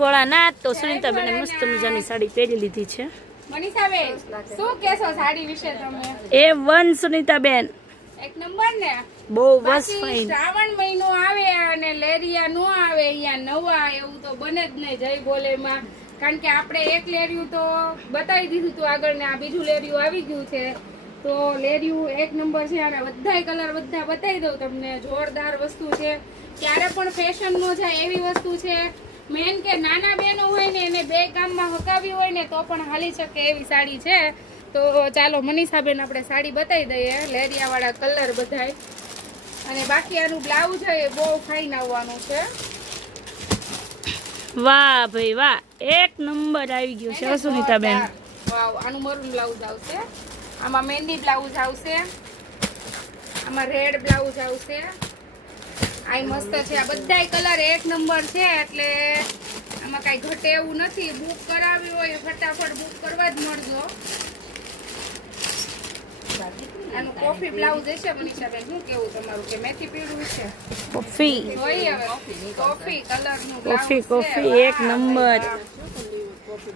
ભોળાનાથ તો સુનીતાબેને મસ્ત મજાની સાડી પહેરી લીધી છે. મનીષાબેન શું કહેશો સાડી વિશે તમે? A1 સુનીતાબેન એક નંબર ને બહુ બસ ફાઇન. શ્રાવણ મહિનો આવે અને લેરિયા નો આવે અહીંયા નવા એવું તો બને જ નહીં જય બોલેમાં. કારણ કે આપણે એક લેરિયું તો બતાવી દીધું હતું આગળ ને આ બીજું લેરિયું આવી ગયું છે. તો લેરિયું એક નંબર છે અને બધાય કલર બધા બતાવી દઉં તમને. જોરદાર વસ્તુ છે, ક્યારે પણ ફેશન નો જાય એવી વસ્તુ છે. મેન કે નાના બહેનો હોય ને એને બે કામમાં હકાવી હોય ને તો પણ હાલી શકે એવી સાડી છે. તો ચાલો મનીષાબેન આપણે સાડી બતાવી દઈએ. લેરિયા વાળા કલર બધાય અને બાકી આનું બ્લાઉઝ છે એ બહુ ફાઇન આવવાનું છે. વાહ ભાઈ વાહ, એક નંબર આવી ગયો છે સુનીતાબેન. વાવ, આનું મરૂન બ્લાઉઝ આવશે, આમાં મહેંદી બ્લાઉઝ આવશે, આમાં રેડ બ્લાઉઝ આવશે. આ મસ્ત છે, આ બધાય કલર એક નંબર છે એટલે આમાં કાંઈ ઘટે એવું નથી. બુક કરાવી હોય ફટાફટ બુક કરવા જ મળજો. આનું કોફી બ્લાઉઝ હશે મનીષાબેન, શું કેવું તમારું? કે મેથી પીળું છે? કોફી જોઈએ હવે કોફી કલર નું કોફી કોફી એક નંબર.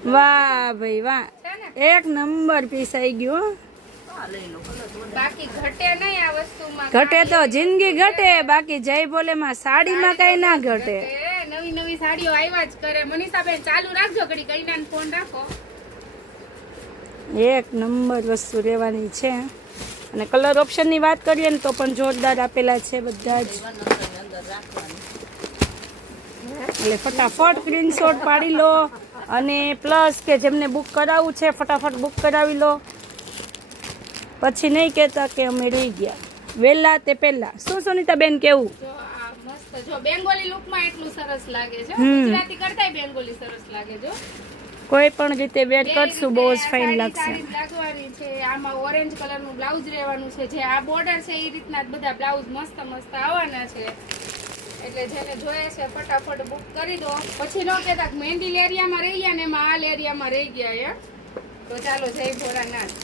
વાહ ભાઈ વાહ, એક નંબર પીસ આવી ગયો. બાકી ઘટે નહીં આ વસ્તુમાં. ઘટે તો જિંદગી ઘટે, બાકી જય બોલે માં સાડીમાં કઈ ના ઘટે. નવી નવી સાડીઓ આવ્યા જ કરે. મનીષાબેન ચાલુ રાખજો, ઘડી કઈના ફોન રાખો. એક નંબર વસ્તુ રહેવાની છે. અને કલર ઓપ્શન ની વાત કરીએ ને તો પણ જોરદાર આપેલા છે બધા જ. એટલે ફટાફટ સ્ક્રીનશોટ પાડી લો અને પ્લસ કે જેમને બુક કરાવવું છે ફટાફટ બુક કરાવી લો. પછી નહીં કહેતા કે અમે રહી ગયા. વહેલા તે પહેલા. શું સુનીતાબેન કેવું? જો આ મસ્ત, જો બેંગોલી લુકમાં એટલું સરસ લાગે છે. ગુજરાતી કરતાય બેંગોલી સરસ લાગે. જો કોઈ પણ રીતે વેર કરશું બહુ જ ફાઇન લાગશે. લાગવાની છે. આમાં ઓરેન્જ કલર નું બ્લાઉઝ રહેવાનું છે. જે આ બોર્ડર છે એ રીતના જ બધા બ્લાઉઝ મસ્ત મસ્ત આવવાના છે. એટલે જેને જોઈએ છે ફટાફટ બુક કરી દો. પછી ન કહેતા મહેંદી લેરિયામાં રહી ગયા ને એમાં આ લેરિયામાં રહી ગયા. તો ચાલો જય ભોળાનાથ.